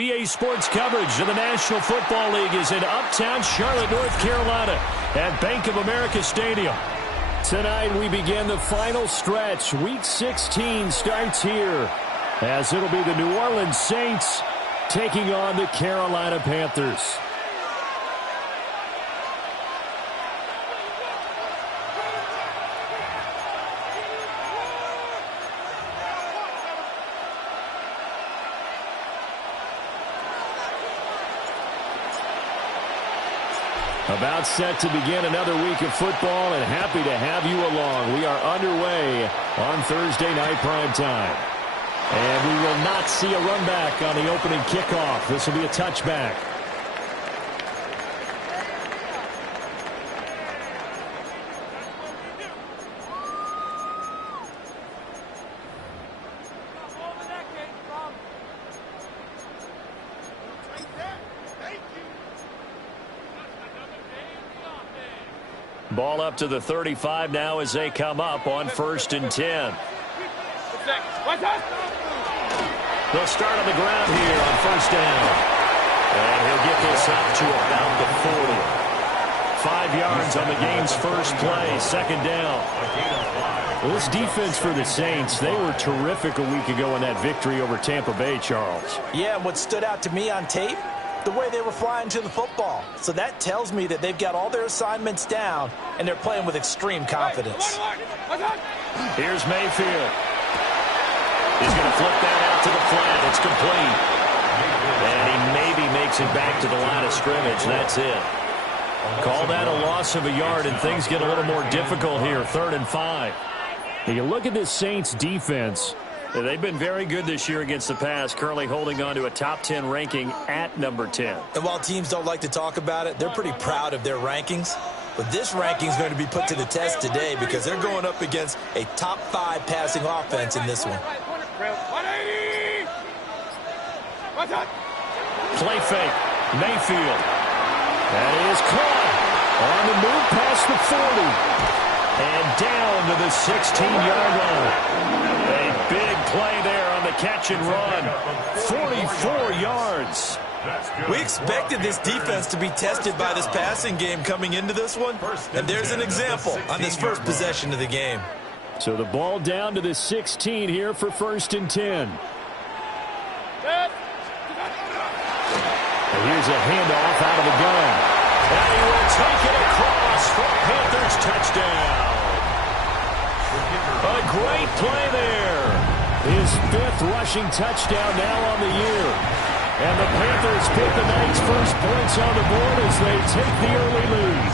EA Sports coverage of the National Football League is in uptown Charlotte, North Carolina at Bank of America Stadium. Tonight we begin the final stretch. Week 16 starts here as it'll be the New Orleans Saints taking on the Carolina Panthers. About set to begin another week of football, and happy to have you along. We are underway on Thursday night primetime. And we will not see a run back on the opening kickoff. This will be a touchback. Ball up to the 35 now as they come up on 1st and 10. They'll start on the ground here on 1st down. And he'll get this up to about the 40. 5 yards on the game's first play, 2nd down. Well, this defense for the Saints, they were terrific a week ago in that victory over Tampa Bay, Charles. Yeah, and what stood out to me on tape, the way they were flying to the football. So that tells me that they've got all their assignments down, and they're playing with extreme confidence. Here's Mayfield. He's going to flip that out to the flat. It's complete. And he maybe makes it back to the line of scrimmage. That's it. Call that a loss of a yard, and things get a little more difficult here. 3rd and 5. Now you look at this Saints defense. They've been very good this year against the pass, currently holding on to a top 10 ranking at number 10. And while teams don't like to talk about it, they're pretty proud of their rankings. But this ranking is going to be put to the test today because they're going up against a top 5 passing offense in this one. Play fake. Mayfield. That is caught on the move past the 40. And down to the 16-yard line. A big play there on the catch and run. 44 yards. We expected this defense to be tested by this passing game coming into this one. And there's an example on this first possession of the game. So the ball down to the 16 here for 1st and 10. And here's a handoff out of the gun. And he will take it across for a Panthers touchdown. A great play there. His 5th rushing touchdown now on the year. And the Panthers put the night's first points on the board as they take the early lead.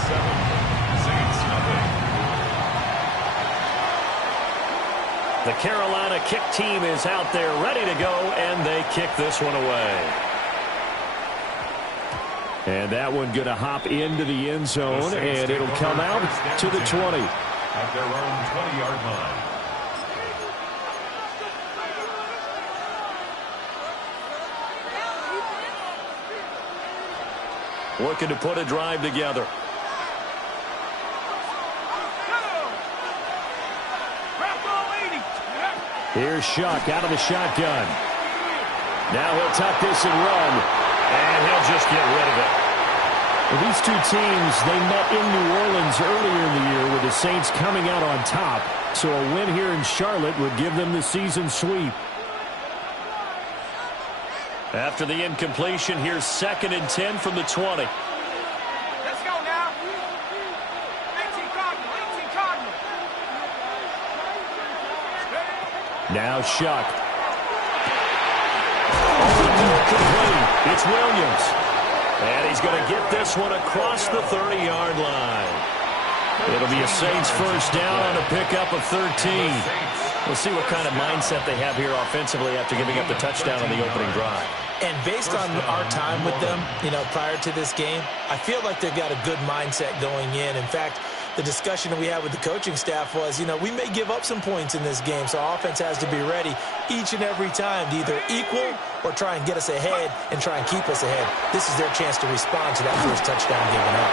The Carolina kick team is out there ready to go, and they kick this one away. And that one going to hop into the end zone, and it'll come out to the 20. At their own 20-yard line. Looking to put a drive together. Here's Shuck out of the shotgun. Now he'll tuck this and run, and he'll just get rid of it. Well, these two teams, they met in New Orleans earlier in the year with the Saints coming out on top. So a win here in Charlotte would give them the season sweep. After the incompletion, here's 2nd and 10 from the 20. Let's go now. 18 Cardinal, 18 Cardinal. Now Shuck. Complete. It's Williams. And he's going to get this one across the 30-yard line. It'll be a Saints first down on a pickup of 13. We'll see what kind of mindset they have here offensively after giving up the touchdown on the opening drive. And based on our time with them, prior to this game, I feel like they've got a good mindset going in. In fact, the discussion that we had with the coaching staff was, we may give up some points in this game, so our offense has to be ready each and every time to either equal or try and get us ahead and try and keep us ahead. This is their chance to respond to that first touchdown given up.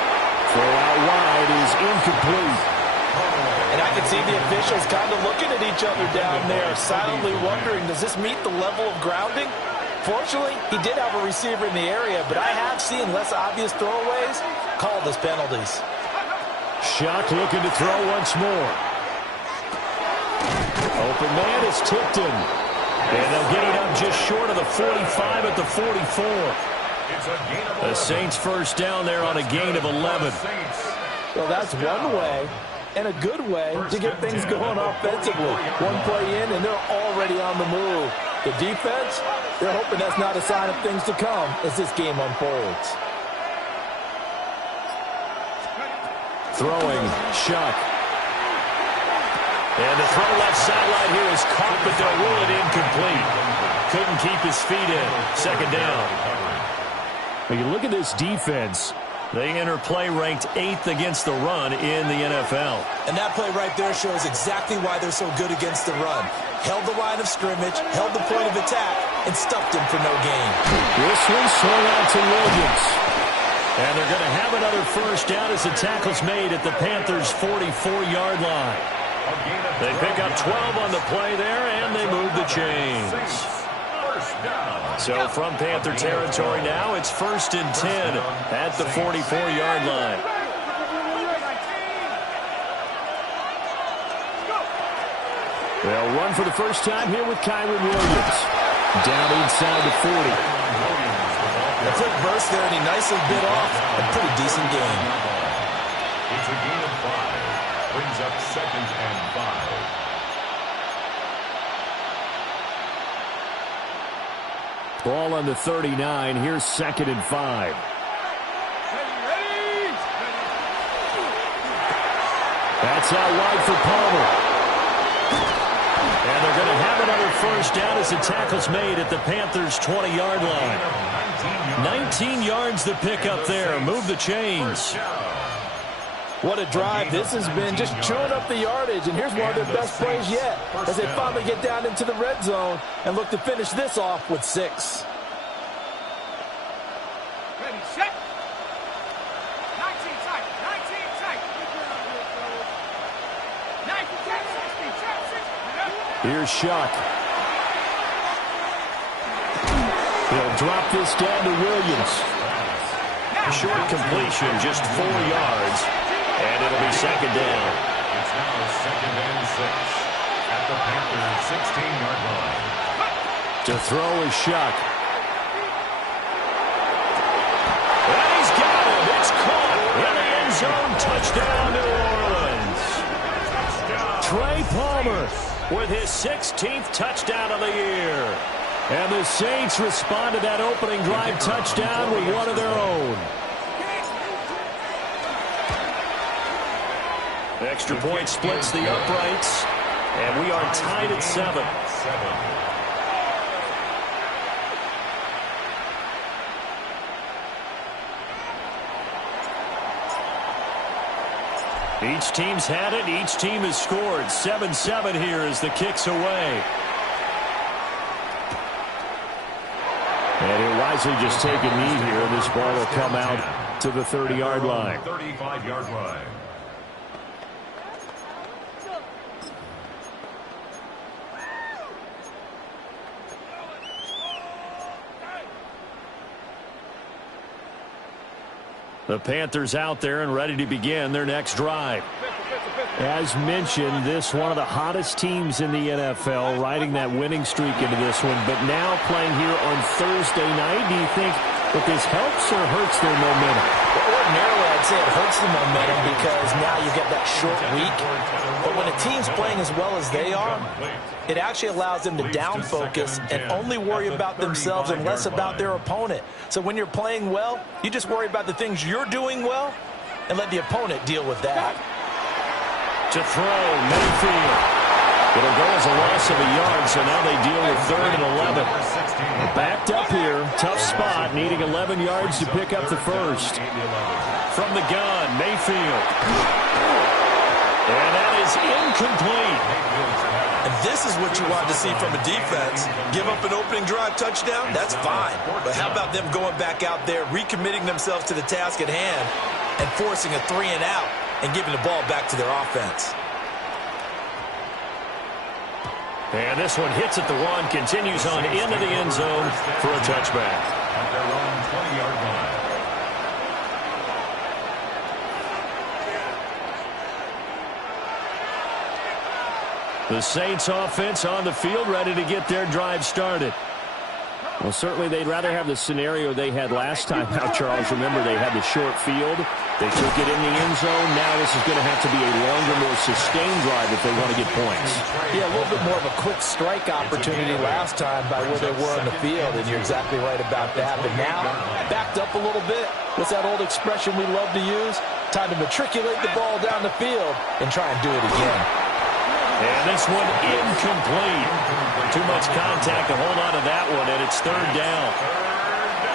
Throw out wide is incomplete. And I can see the officials kind of looking at each other down there, silently wondering, does this meet the level of grounding? Fortunately, he did have a receiver in the area, but I have seen less obvious throwaways called as penalties. Shock looking to throw once more. Open man is tipped him. And they'll get it up just short of the 45 at the 44. The Saints first down there on a gain of 11. Well, that's one way and a good way to get things going offensively. One play in, and they're already on the move. The defense, they're hoping that's not a sign of things to come as this game unfolds. Throwing, Shock. And the throw left sideline here is caught, but they'll rule it incomplete. Couldn't keep his feet in. Second down. When you look at this defense, they enter play ranked 8th against the run in the NFL. And that play right there shows exactly why they're so good against the run. Held the line of scrimmage, held the point of attack, and stuffed him for no gain. This one swung out to Williams. And they're going to have another first down as the tackle's made at the Panthers' 44-yard line. They pick up 12 on the play there, and they move the chains. So from Panther territory now, it's 1st and 10 at the 44-yard line. They'll run for the first time here with Kyron Williams. Down inside the 40. A quick burst there, and he nicely bit off a pretty decent gain. It's a gain of 5. Brings up 2nd and 5. Ball on the 39. Here's 2nd and 5. That's out wide for Palmer. And they're going to have another first down as the tackle's made at the Panthers' 20-yard line. 19 yards to pick up there. Move the chains. What a drive this has been, just chewing up the yardage. And here's one of their best plays yet as they finally get down into the red zone and look to finish this off with 6. Ready, set. 19 tight, 19 tight. 19 tight, 60, 60. Here's Shock. He'll drop this down to Williams. Short completion, just 4 yards. And it'll be 2nd down. It's now 2nd and 6 at the Panthers' 16-yard line. To throw is Shock. And he's got it. It's caught in the end zone. Touchdown, New Orleans. Trey Palmer with his 16th touchdown of the year. And the Saints respond to that opening drive touchdown with one of their own. Extra point splits the uprights, and we are tied at 7. Each team's had it. Each team has scored. 7-7 here as the kick's away. And he'll wisely just take a knee here, and this ball will come out to the 30-yard line. 35-yard line. The Panthers out there and ready to begin their next drive. As mentioned, this one of the hottest teams in the NFL, riding that winning streak into this one, but now playing here on Thursday night. Do you think that this helps or hurts their momentum? Well, ordinarily, I'd say it hurts the momentum because now you get that short week. But when a team's playing as well as they are, it actually allows them to down focus and only worry about themselves and less about their opponent. So when you're playing well, you just worry about the things you're doing well and let the opponent deal with that. To throw, Mayfield. It'll go as a loss of a yard, so now they deal with 3rd and 11. Backed up here, tough spot, needing 11 yards to pick up the first. From the gun, Mayfield. And that is incomplete. And this is what you want to see from a defense. Give up an opening drive touchdown, that's fine. But how about them going back out there, recommitting themselves to the task at hand, and forcing a 3 and out and giving the ball back to their offense. And this one hits at the 1, continues on into the end zone for a touchback. At their own 20-yard line. The Saints offense on the field, ready to get their drive started. Well, certainly they'd rather have the scenario they had last time. Now, Charles, remember they had the short field. They took it in the end zone. Now this is going to have to be a longer, more sustained drive if they want to get points. Yeah, a little bit more of a quick strike opportunity last time by where they were on the field, and you're exactly right about that. But now, backed up a little bit. What's that old expression we love to use? Time to matriculate the ball down the field and try and do it again. And this one incomplete. Too much contact to hold on to that one, and it's 3rd down.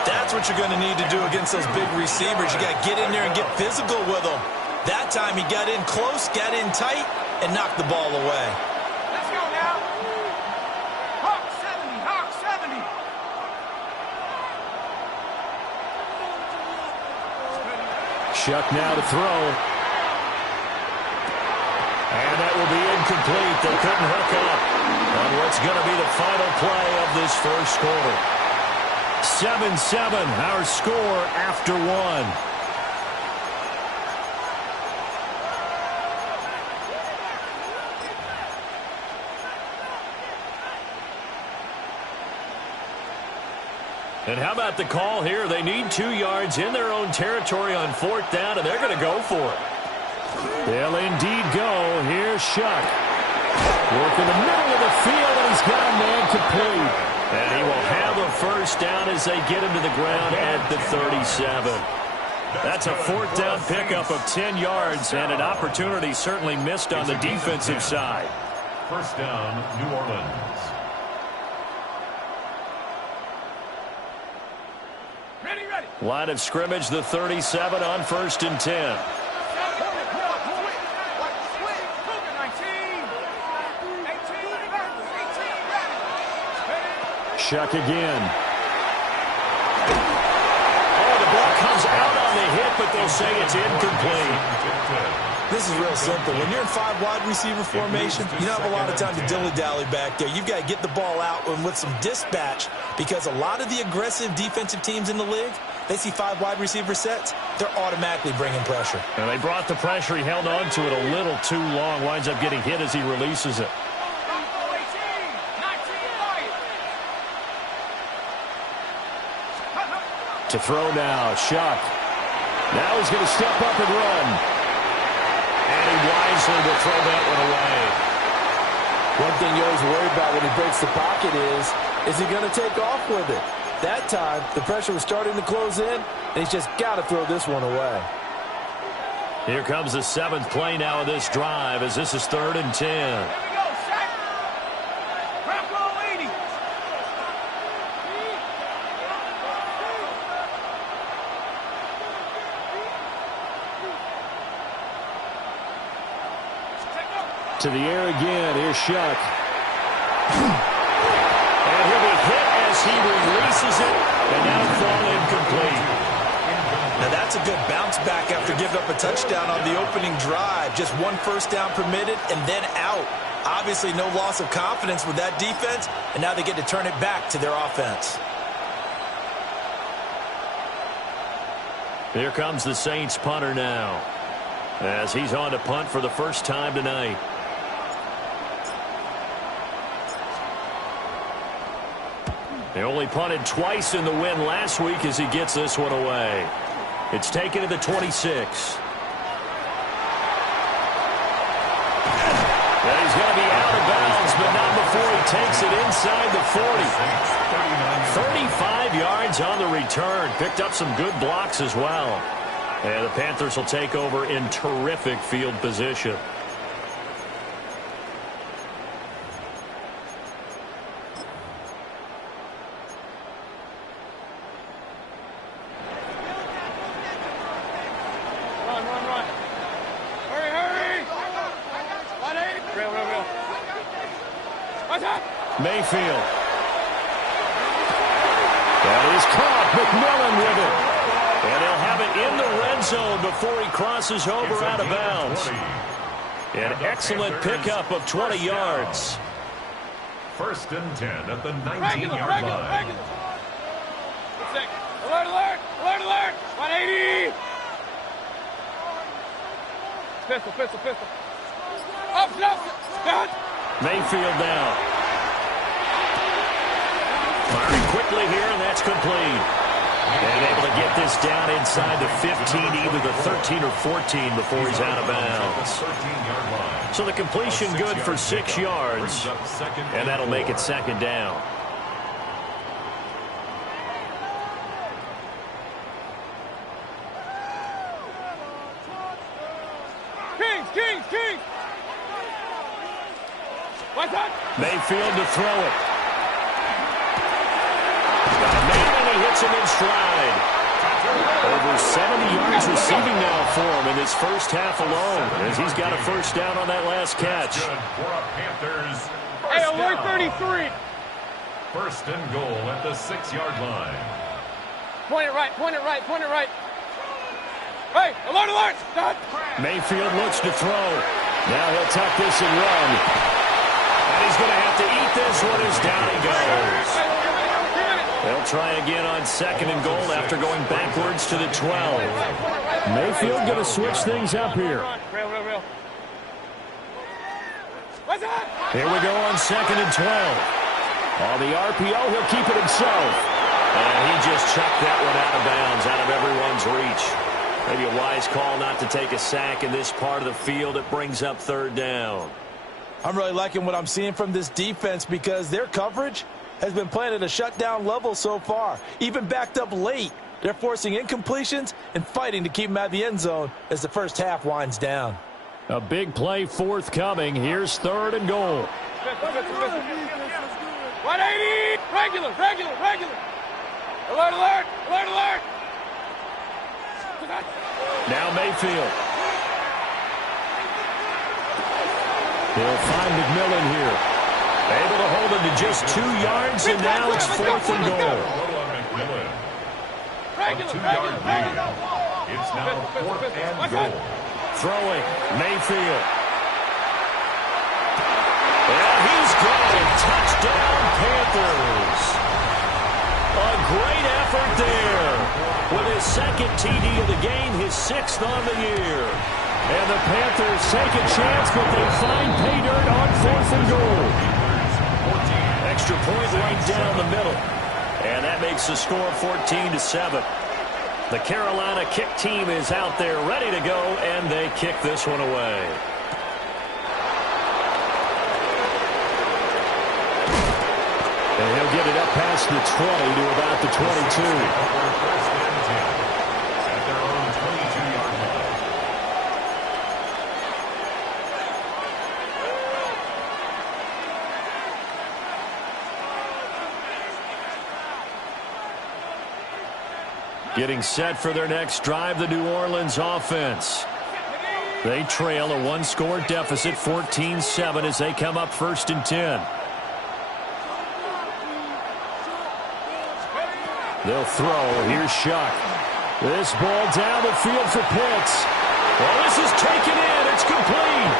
That's what you're going to need to do against those big receivers. You got to get in there and get physical with them. That time he got in close, got in tight, and knocked the ball away. Let's go now. Hawk 70, Hawk 70. Shuck now to throw. And that will be incomplete. They couldn't hook up on what's going to be the final play of this first quarter. 7-7, our score after 1. And how about the call here? They need 2 yards in their own territory on 4th down, and they're going to go for it. They'll indeed go. Here's Shuck. Work in the middle of the field, and he's got a man complete. And he will have a first down as they get him to the ground at the 37. That's a 4th down pickup of 10 yards, and an opportunity certainly missed on the defensive side. First down, New Orleans. Ready, ready. Line of scrimmage, the 37 on 1st and 10. Shuck again. Oh, the ball comes out on the hit, but they'll say it's incomplete. This is real simple. When you're in 5 wide receiver formation, you don't have a lot of time to dilly-dally back there. You've got to get the ball out and with some dispatch, because a lot of the aggressive defensive teams in the league, they see 5 wide receiver sets, they're automatically bringing pressure. And they brought the pressure. He held on to it a little too long. Winds up getting hit as he releases it. To throw now, Shuck. Now he's going to step up and run. And he wisely will throw that one away. One thing you always worry about when he breaks the pocket is he going to take off with it? That time, the pressure was starting to close in, and he's just got to throw this one away. Here comes the 7th play now of this drive, as this is 3rd and 10. To the air again. Here's Shuck. And he'll be hit as he releases it. And now fall incomplete. Now that's a good bounce back after giving up a touchdown on the opening drive. Just 1 first down permitted and then out. Obviously no loss of confidence with that defense. And now they get to turn it back to their offense. Here comes the Saints punter now, as he's on to punt for the first time tonight. They only punted twice in the win last week as he gets this one away. It's taken to the 26. And he's going to be out of bounds, but not before he takes it inside the 40. 35 yards on the return. Picked up some good blocks as well. And the Panthers will take over in terrific field position. Mayfield. That is caught. McMillan with it. And they'll have it in the red zone before he crosses over out of bounds. An excellent pickup of 20 yards. First and 10 at the 19-yard line. Alert, alert, alert, alert. 180. Pistol, pistol, pistol. Up, stand. Mayfield down. Firing quickly here, and that's complete. And able to get this down inside the 15, either the 13 or 14 before he's out of bounds. So the completion good for 6 yards, and that'll make it second down. Kings. What's that? Mayfield to throw it. Got a man, and he hits him in stride. Over 70 yards receiving now for him in this first half alone, as he's got a first down on that last catch. Hey, alert 33. First and goal at the 6-yard line. Point it right. Hey, alert. Stop. Mayfield looks to throw. Now he'll tuck this and run. And he's going to have to eat this one as down he goes. They'll try again on second and goal after going backwards to the 12. Mayfield going to switch things up here. Real. What's that? Here we go on second and 12. On the RPO, he'll keep it himself. And he just chucked that one out of bounds, out of everyone's reach. Maybe a wise call not to take a sack in this part of the field. It brings up third down. I'm really liking what I'm seeing from this defense because their coverage has been playing at a shutdown level so far. Even backed up late, they're forcing incompletions and fighting to keep them out of the end zone as the first half winds down. A big play forthcoming. Here's third and goal. 180. Regular. Alert. Now Mayfield. He'll find McMillan here. Able to hold him to just 2 yards, and now it's fourth and goal. Regular. It's now fourth and goal. Throwing, Mayfield. And he's got it. Touchdown, Panthers. A great effort there. With his second TD of the game, his 6th on the year. And the Panthers take a chance, but they find pay dirt on fourth and goal. Extra point right down the middle. And that makes the score 14-7. The Carolina kick team is out there ready to go, and they kick this one away. And he'll get it up past the 20 to about the 22. Getting set for their next drive, the New Orleans offense. They trail a 1-score deficit, 14-7, as they come up first and 10. They'll throw. Here's Shuck. This ball down the field for Pitts. Well, this is taken in. It's complete.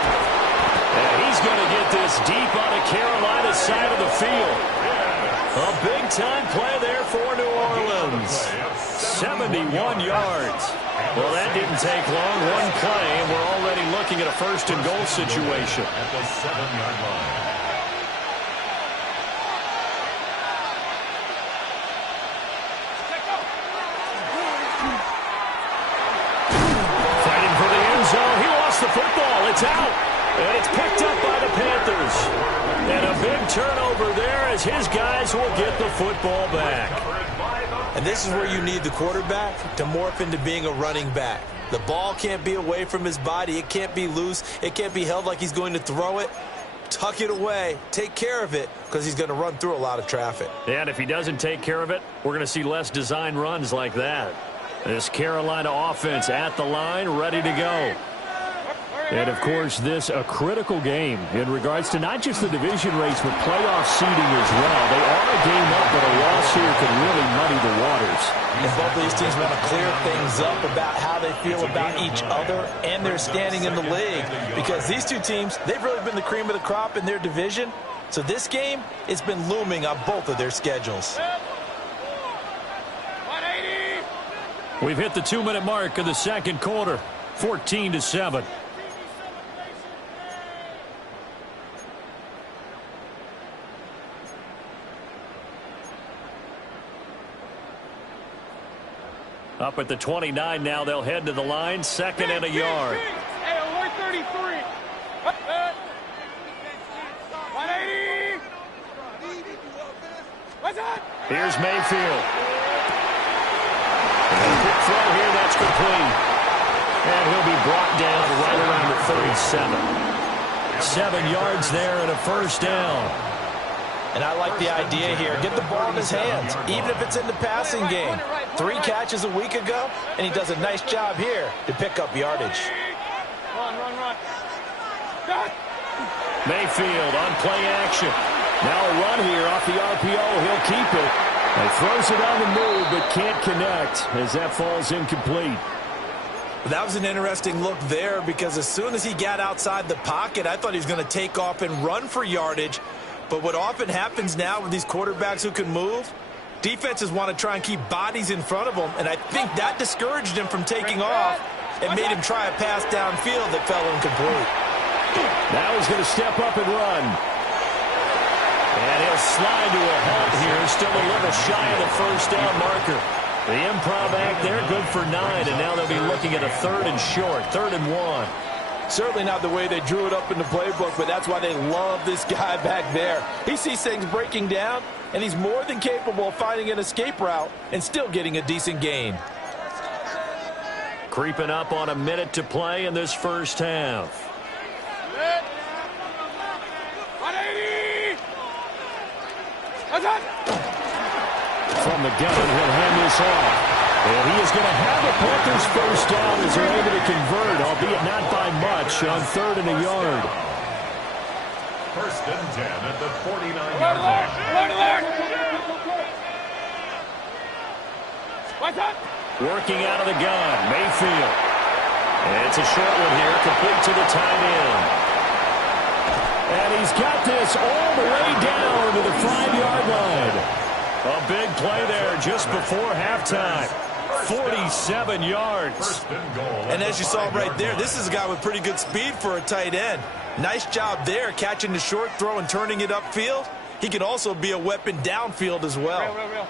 And he's going to get this deep on the Carolina side of the field. A big-time play there for New Orleans. 71 yards. Well, that didn't take long. One play, and we're already looking at a first and goal situation. At the 7-yard line. Fighting for the end zone. He lost the football. It's out. And it's picked up by the Panthers. And a big turnover there as his guys will get the football back. And this is where you need the quarterback to morph into being a running back. The ball can't be away from his body. It can't be loose. It can't be held like he's going to throw it. Tuck it away. Take care of it because he's going to run through a lot of traffic. And if he doesn't take care of it, we're going to see less design runs like that. This Carolina offense at the line, ready to go. And, of course, this a critical game in regards to not just the division race, but playoff seeding as well. They are a game up, but a loss here could really muddy the waters. And both of these teams want to clear things up about how they feel about each other and their standing in the league. Because these two teams, they've really been the cream of the crop in their division. So this game, it's been looming on both of their schedules. We've hit the 2-minute mark of the second quarter, 14-7. Up at the 29 now, they'll head to the line, second and a yard. Hey, alert 33. 180. What's that? Here's Mayfield. And a quick throw here, that's complete. And he'll be brought down right around the 37. 7 yards there and a first down. And I like the idea here. Get the ball in his hands, even if it's in the passing game. 3 catches a week ago, and he does a nice job here to pick up yardage. Run. Mayfield on play action. Now a run here off the RPO. He'll keep it. He throws it on the move, but can't connect as that falls incomplete. That was an interesting look there because as soon as he got outside the pocket, I thought he was going to take off and run for yardage. But what often happens now with these quarterbacks who can move, defenses want to try and keep bodies in front of them, and I think that discouraged him from taking off and made him try a pass downfield that fell incomplete. Now he's going to step up and run. And he'll slide to a halt here, still a little shy of the first down marker. The improv act there, good for 9, and now they'll be looking at a 3rd and short, 3rd and 1. Certainly not the way they drew it up in the playbook, but that's why they love this guy back there. He sees things breaking down, and he's more than capable of finding an escape route and still getting a decent gain. Creeping up on a minute to play in this first half. 180. What's that? From the gun, he'll hand this off. And he is going to have a Panthers first down as they're able to convert, albeit not by much, on 3rd and a yard. First and 10 at the 49-yard line. Alert. What's that? Working out of the gun, Mayfield. And it's a short one here, complete to the tight end. And he's got this all the way down to the 5-yard line. A big play there just before halftime. 47 yards. And as you saw right there, this is a guy with pretty good speed for a tight end. Nice job there, catching the short throw and turning it upfield. He can also be a weapon downfield as well. Real.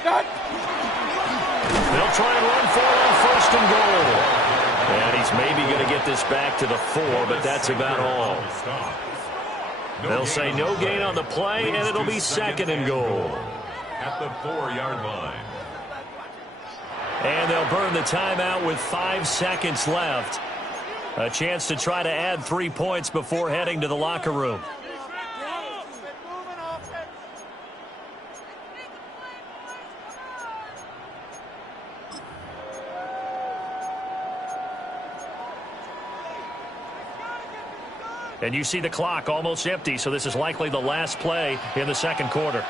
Start. They'll try and run for it on 1st and goal. And he's maybe going to get this back to the 4, but that's about all. They'll say no gain on the play, and it'll be 2nd and goal. At the 4-yard line. And they'll burn the timeout with 5 seconds left. A chance to try to add 3 points before heading to the locker room. And you see the clock almost empty, so this is likely the last play in the second quarter.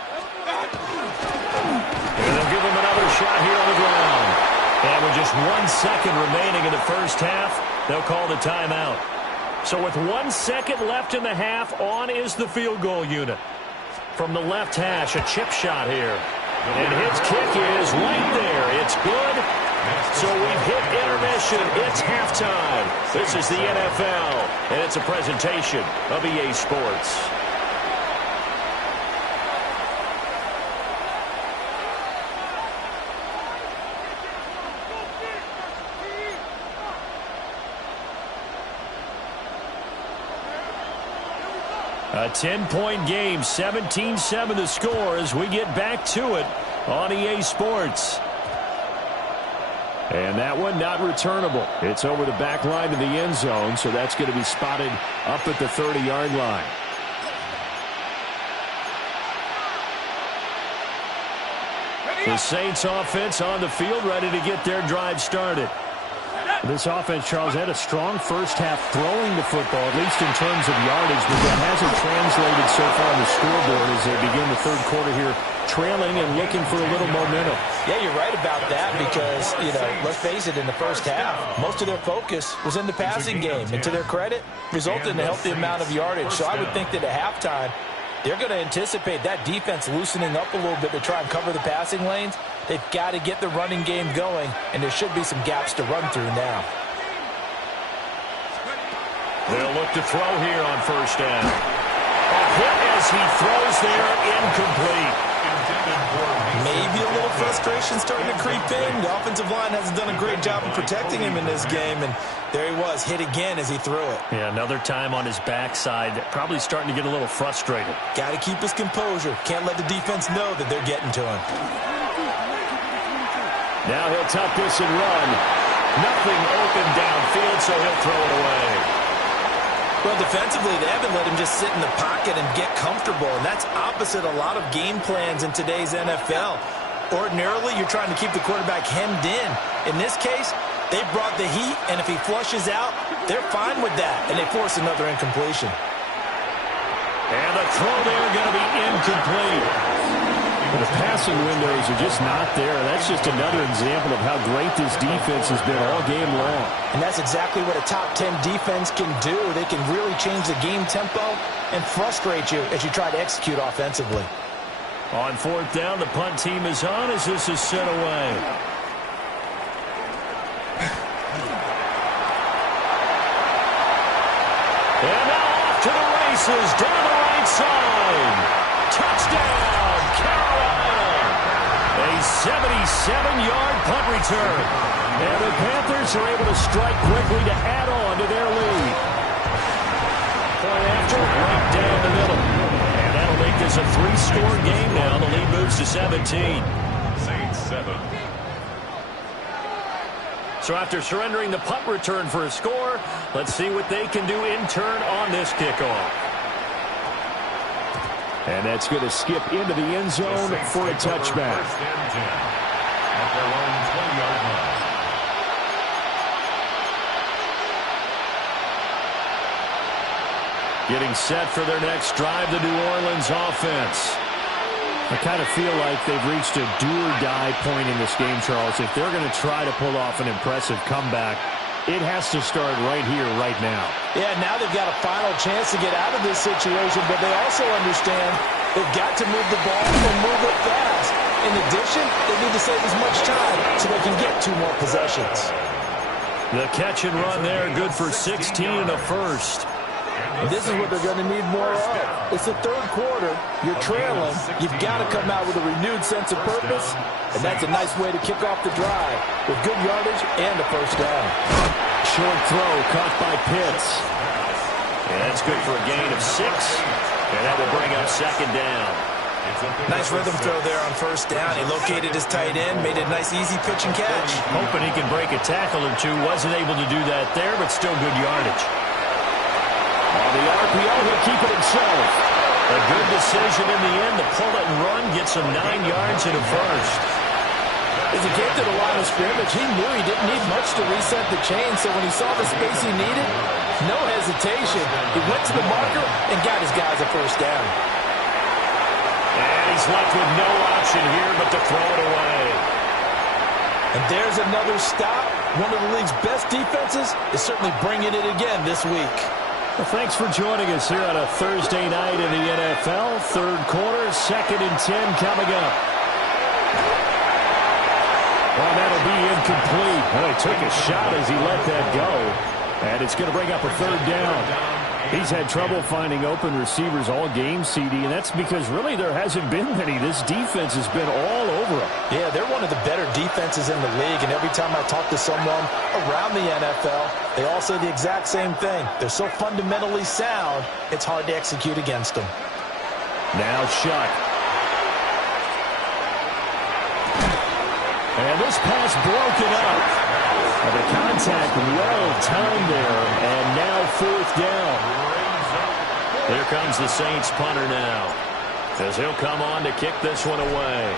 And they'll give him another shot here on the ground. And with just 1 second remaining in the first half, they'll call the timeout. So with 1 second left in the half, on is the field goal unit. From the left hash, a chip shot here. And his kick is right there. It's good. So we've hit intermission. It's halftime. This is the NFL, and it's a presentation of EA Sports. A 10-point game, 17-7 the score as we get back to it on EA Sports. And that one not returnable. It's over the back line to the end zone, so that's going to be spotted up at the 30-yard line. The Saints offense on the field, ready to get their drive started. This offense, Charles, had a strong first half throwing the football, at least in terms of yardage, but that hasn't translated so far on the scoreboard as they begin the third quarter here, trailing and looking for a little momentum. Yeah, you're right about that because, let's face it, in the first half, most of their focus was in the passing game. And to their credit, resulted in a healthy amount of yardage. So I would think that at halftime, they're going to anticipate that defense loosening up a little bit to try and cover the passing lanes. They've got to get the running game going, and there should be some gaps to run through now. They'll look to throw here on first down. A hit as he throws there, incomplete. Maybe a little frustration starting to creep in. The offensive line hasn't done a great job of protecting him in this game, and there he was, hit again as he threw it. Yeah, another time on his backside, probably starting to get a little frustrated. Got to keep his composure. Can't let the defense know that they're getting to him. Now he'll tuck this and run. Nothing open downfield, so he'll throw it away. Well, defensively, they haven't let him just sit in the pocket and get comfortable, and that's opposite a lot of game plans in today's NFL. Ordinarily, you're trying to keep the quarterback hemmed in. In this case, they brought the heat, and if he flushes out, they're fine with that, and they force another incompletion. And the throw there going to be incomplete. The passing windows are just not there. That's just another example of how great this defense has been all game long. And that's exactly what a top 10 defense can do. They can really change the game tempo and frustrate you as you try to execute offensively. On fourth down, the punt team is on as this is sent away. And now off to the races down the right side. Touchdown, Carolina. A 77-yard punt return. And the Panthers are able to strike quickly to add on to their lead. Point after, right down the middle. And that'll make this a three-score game now. The lead moves to 17. Saints 7. So after surrendering the punt return for a score, let's see what they can do in turn on this kickoff. And that's going to skip into the end zone for a touchback. First and 10 at their own 20-yard line. Getting set for their next drive, the New Orleans offense. I kind of feel like they've reached a do-or-die point in this game, Charles. If they're going to try to pull off an impressive comeback, it has to start right here, right now. Yeah, now they've got a final chance to get out of this situation, but they also understand they've got to move the ball and move it fast. In addition, they need to save as much time so they can get 2 more possessions. The catch and run there, good for 16 and a first. And this is what they're going to need more of. It's the third quarter. You're trailing. You've got to come out with a renewed sense of purpose, and that's a nice way to kick off the drive with good yardage and a first down. Short throw caught by Pitts. And that's good for a gain of 6, and that will bring up second down. Nice rhythm throw there on first down. He located his tight end, made a nice easy pitch and catch. Hoping he can break a tackle or two. Wasn't able to do that there, but still good yardage. On the RPO, he'll keep it himself. A good decision in the end to pull it and run, gets him 9 yards and a first. As he came to the line of scrimmage, he knew he didn't need much to reset the chain, so when he saw the space he needed, no hesitation. He went to the marker and got his guys a first down. And he's left with no option here but to throw it away. And there's another stop. One of the league's best defenses is certainly bringing it again this week. Well, thanks for joining us here on a Thursday night in the NFL. Third quarter, 2nd and 10 coming up. Well, that'll be incomplete. Well, he took a shot as he let that go. And it's going to bring up a third down. He's had trouble finding open receivers all game, CD, and that's because really there hasn't been many. This defense has been all over him. Yeah, they're one of the better defenses in the league, and every time I talk to someone around the NFL, they all say the exact same thing. They're so fundamentally sound, it's hard to execute against them. Now Shuck. And this pass broken up. And the contact well-timed there, and now fourth down. Here comes the Saints punter now, as he'll come on to kick this one away.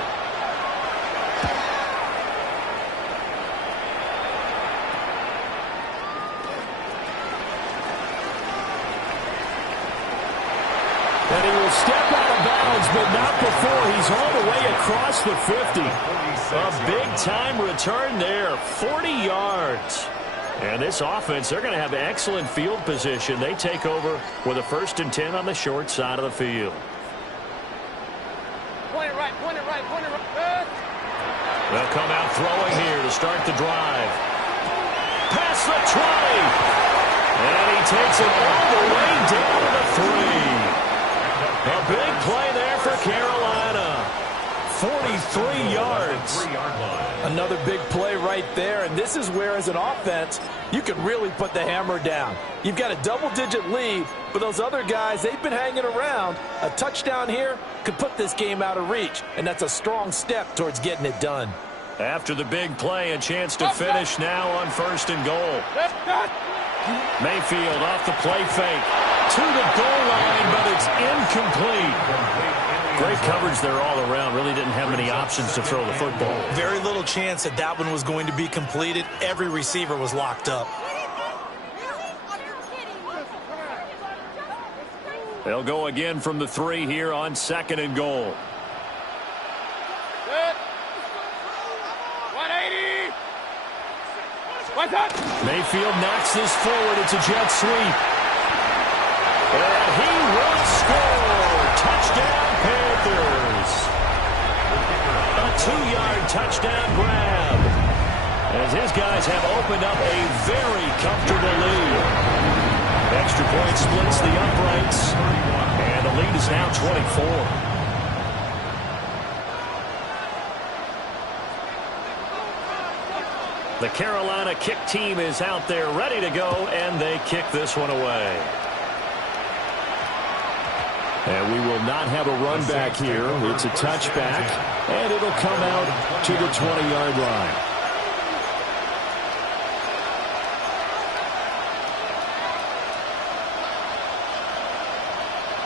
across the 50. A big-time return there, 40 yards. And this offense, they're going to have excellent field position. They take over with a 1st and 10 on the short side of the field. Point it right, point it right, point it right. They'll come out throwing here to start the drive. Past the 20. And he takes it all the way down to the 3. A big play there for Carolina. 43 yards. Another big play right there, and this is where, as an offense, you can really put the hammer down. You've got a double-digit lead, but those other guys, they've been hanging around. A touchdown here could put this game out of reach, and that's a strong step towards getting it done. After the big play, a chance to finish now on 1st and goal. Mayfield off the play fake to the goal line, but it's incomplete. Great coverage there all around. Really didn't have many options to throw the football. Very little chance that that one was going to be completed. Every receiver was locked up. They'll go again from the 3 here on 2nd and goal. Good. 180. What's up? Mayfield knocks this forward. It's a jet sweep. And he will score. Touchdown, Panthers. A 2-yard touchdown grab. As his guys have opened up a very comfortable lead. Extra point splits the uprights. And the lead is now 24. The Carolina kick team is out there ready to go, and they kick this one away. And we will not have a run back here. It's a touchback, and it'll come out to the 20-yard line.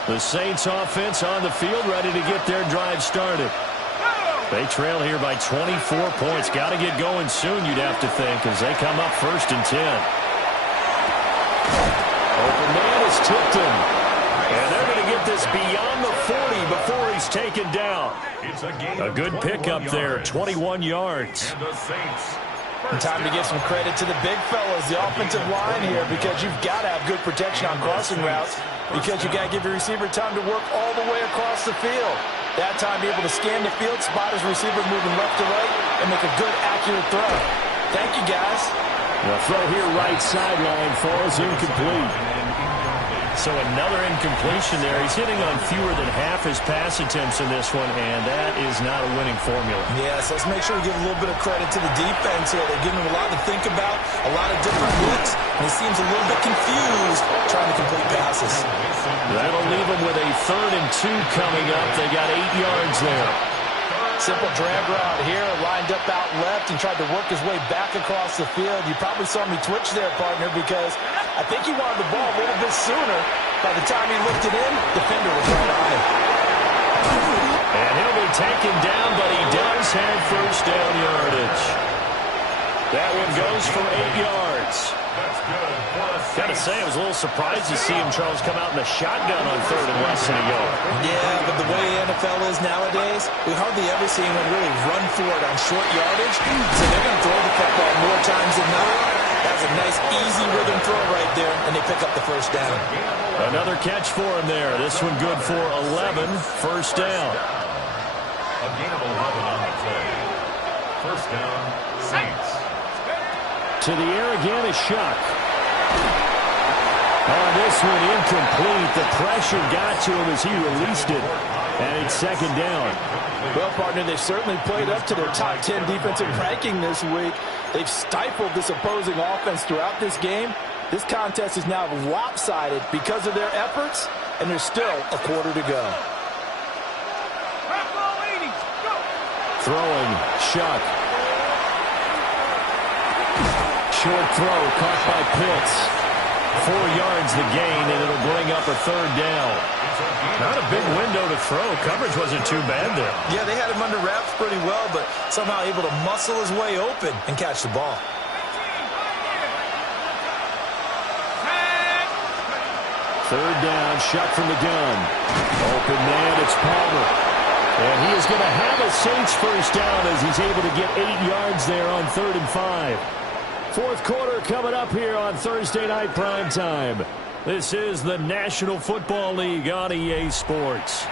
The Saints offense on the field, ready to get their drive started. They trail here by 24 points. Got to get going soon, you'd have to think, as they come up 1st and 10. Open man has tipped him. And they're going to get this beyond the 40 before he's taken down. A good pickup there, 21 yards. And time to give some credit to the big fellas, the offensive line here, because you've got to have good protection on crossing routes, because you got to give your receiver time to work all the way across the field. That time, be able to scan the field, spot his receiver moving left to right, and make a good, accurate throw. Thank you, guys. The throw here, right sideline, falls incomplete. So another incompletion there. He's hitting on fewer than half his pass attempts in this one, and that is not a winning formula. Yes, let's make sure we give a little bit of credit to the defense here. They're giving him a lot to think about, a lot of different looks, and he seems a little bit confused trying to complete passes. That'll leave him with a 3rd and 2 coming up. They got 8 yards there. Simple drag route here, lined up out left and tried to work his way back across the field. You probably saw me twitch there, partner, because I think he wanted the ball a little bit sooner. By the time he looked it in, defender was right on him. And he'll be taken down, but he does have 1st down yardage. That one goes for 8 yards. Got to say, I was a little surprised to see him, Charles, come out in the shotgun on 3rd and less than a yard. Yeah, but the way the NFL is nowadays, we hardly ever see anyone really run for it on short yardage. So they're going to throw the football more times than not. That's a nice, easy rhythm throw right there, and they pick up the 1st down. Another catch for him there. This one good for 11, 1st down. A gain of 11 on the play. 1st down, Saints. To the air again is Shuck. Oh, this one incomplete. The pressure got to him as he released it. And it's 2nd down. Well, partner, they've certainly played up to their top 10 defensive ranking this week. They've stifled this opposing offense throughout this game. This contest is now lopsided because of their efforts, and there's still a quarter to go. Throwing, Shuck. Short throw, caught by Pitts. 4 yards the gain, and it'll bring up a 3rd down. Not a big window to throw. Coverage wasn't too bad there. Yeah, they had him under wraps pretty well, but somehow able to muscle his way open and catch the ball. Third down, Shuck from the gun. Open man, it's Palmer. And he is going to have a Saints first down as he's able to get 8 yards there on 3rd and 5. Fourth quarter coming up here on Thursday Night Primetime. This is the National Football League on EA Sports.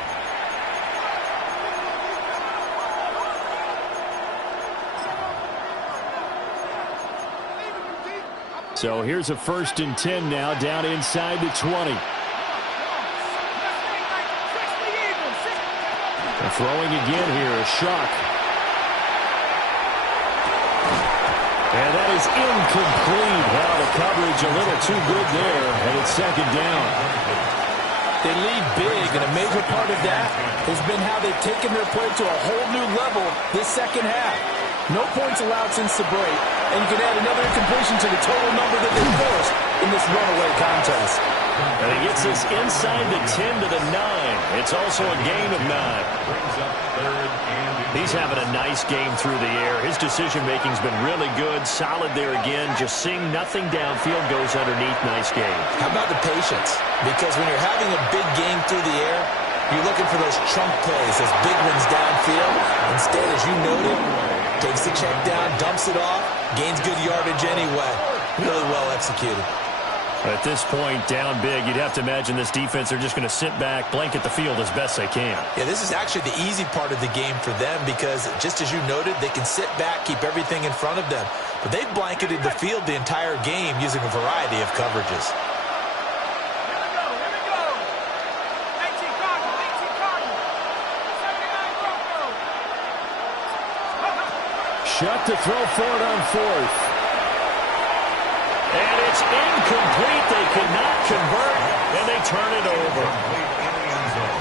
So here's a 1st and 10 now, down inside the 20. And throwing again here, a shock. And that is incomplete. Wow, the coverage a little too good there, and it's 2nd down. They lead big, and a major part of that has been how they've taken their play to a whole new level this second half. No points allowed since the break, and you can add another incompletion to the total number that they forced in this runaway contest. And he gets this inside the 10 to the 9. It's also a gain of 9. He's having a nice game through the air. His decision-making's been really good. Solid there again. Just seeing nothing downfield, goes underneath. Nice game. How about the patience? Because when you're having a big game through the air, you're looking for those chunk plays, those big ones downfield. Instead, as you noted, takes the check down, dumps it off, gains good yardage anyway. Really well executed. At this point, down big, you'd have to imagine this defense are just going to sit back, blanket the field as best they can. Yeah, this is actually the easy part of the game for them because, just as you noted, they can sit back, keep everything in front of them. But they've blanketed the field the entire game using a variety of coverages. Shut to throw for it on 4th. And it's incomplete. They could not convert, and they turn it over.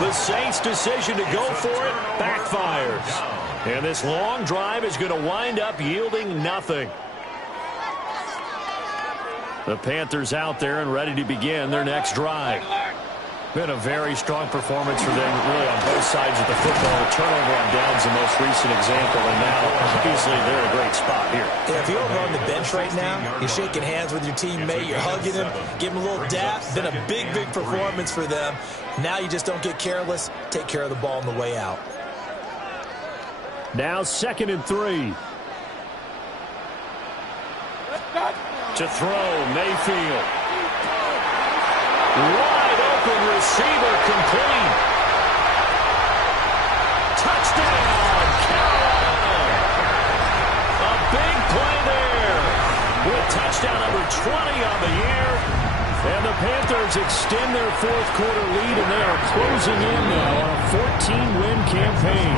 The Saints' decision to go for it backfires. And this long drive is going to wind up yielding nothing. The Panthers out there and ready to begin their next drive. Been a very strong performance for them, really, on both sides of the football. The turnover on downs the most recent example, and now, obviously, they're in a great spot here. Yeah, if you're over on the bench right now, you're shaking hands with your teammate, you're hugging him, give him a little dap. Been a big, big performance for them. Now you just don't get careless. Take care of the ball on the way out. Now 2nd and 3. To throw, Mayfield. Wide open receiver, complete. Touchdown, Carolina. A big play there with touchdown number 20 on the year. And the Panthers extend their 4th quarter lead, and they are closing in now on a 14-win campaign.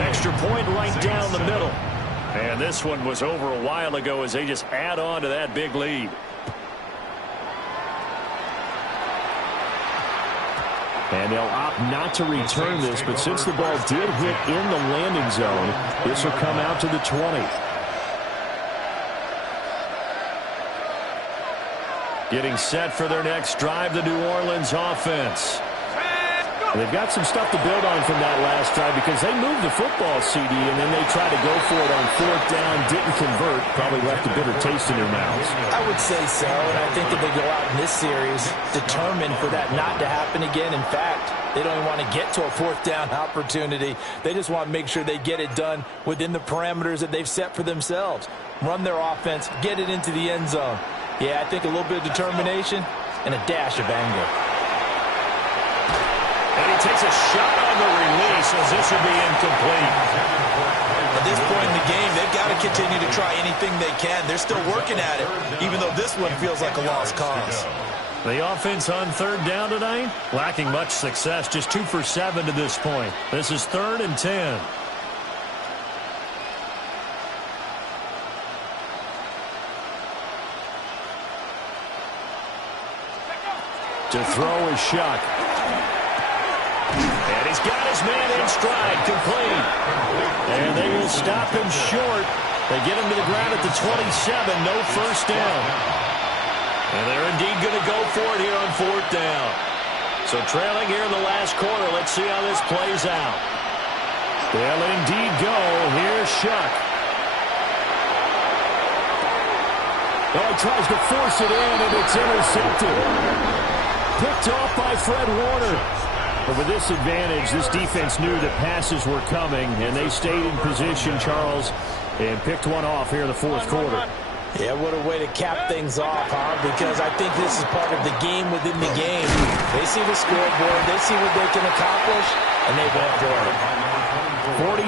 Extra point right down the middle. And this one was over a while ago as they just add on to that big lead. And they'll opt not to return this, but since the ball did hit in the landing zone, this will come out to the 20. Getting set for their next drive, the New Orleans offense. And they've got some stuff to build on from that last drive because they moved the football, CD, and then they tried to go for it on 4th down, didn't convert, probably left a bitter taste in their mouths. I would say so, and I think that they go out in this series determined for that not to happen again. In fact, they don't even want to get to a 4th down opportunity. They just want to make sure they get it done within the parameters that they've set for themselves. Run their offense, get it into the end zone. Yeah, I think a little bit of determination and a dash of anger. And he takes a shot on the release as this will be incomplete. At this point in the game, they've got to continue to try anything they can. They're still working at it, even though this one feels like a lost cause. The offense on 3rd down tonight, lacking much success, just 2 for 7 to this point. This is 3rd and 10. To throw is Shuck. And he's got his man in stride, complete. And they will stop him short. They get him to the ground at the 27, no first down. And they're indeed going to go for it here on 4th down. So trailing here in the last quarter, let's see how this plays out. They'll indeed go. Here's Shuck. Oh, he tries to force it in, and it's intercepted. Picked off by Fred Warner. But with this advantage, this defense knew that passes were coming, and they stayed in position, Charles, and picked one off here in the fourth quarter. Yeah, what a way to cap things off, huh? Because I think this is part of the game within the game. They see the scoreboard, they see what they can accomplish, and they went for it.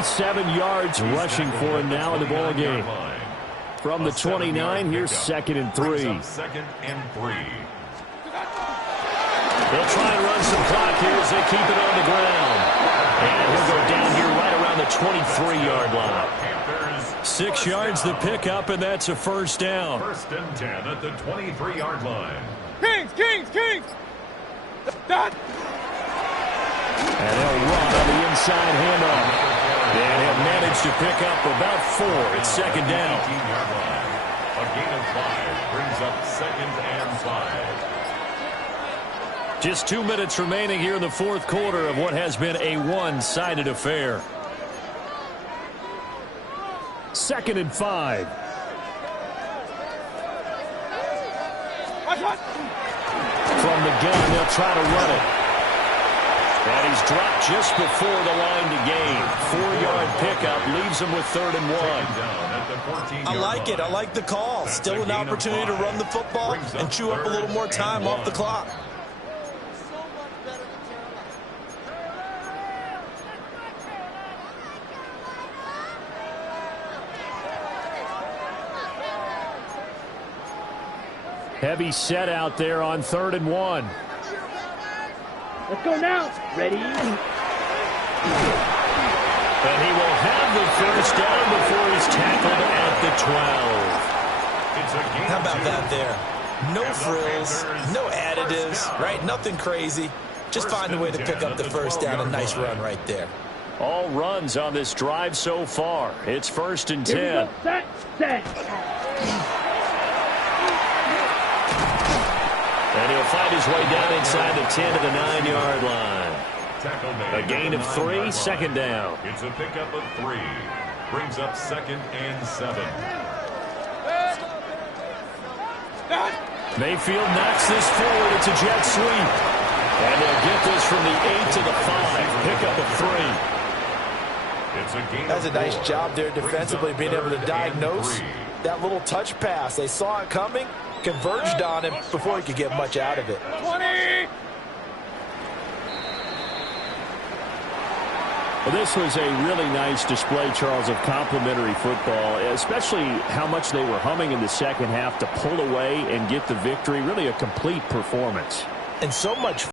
47 yards rushing for him now in the ball game. From the 29, here's 2nd and 3. Second and 3. They'll try and run some clock here as they keep it on the ground. And he'll go down here right around the 23-yard line. 6 yards the pickup, and that's a first down. 1st and 10 at the 23-yard line. Kings! Done! And they'll run on the inside handoff. And he'll manage to pick up about 4. It's 2nd down. 18-yard line. A gain of 5 brings up 2nd and 5. Just 2 minutes remaining here in the fourth quarter of what has been a one-sided affair. 2nd and 5. From the gun, they'll try to run it. And he's dropped just before the line to gain. 4-yard pickup leaves him with 3rd and 1. I like it. I like the call. Still an opportunity to run the football and chew up a little more time off the clock. Heavy set out there on 3rd and 1. Let's go now. Ready? And he will have the first down before he's tackled at the 12. How about that there? No frills, no additives, right? Nothing crazy. Just find a way to pick up the first down. A nice run right there. All runs on this drive so far. It's 1st and 10. Set. And he'll find his way down inside the 10 to the 9-yard line. A gain of 3, 2nd down. It's a pickup of 3. Brings up 2nd and 7. Mayfield knocks this forward. It's a jet sweep. And they'll get this from the 8 to the 5. Pickup of 3. That's a nice job there defensively, being able to diagnose that little touch pass. They saw it coming, converged on him before he could get much out of it. 20! Well, this was a really nice display, Charles, of complimentary football, especially how much they were humming in the second half to pull away and get the victory. Really a complete performance. And so much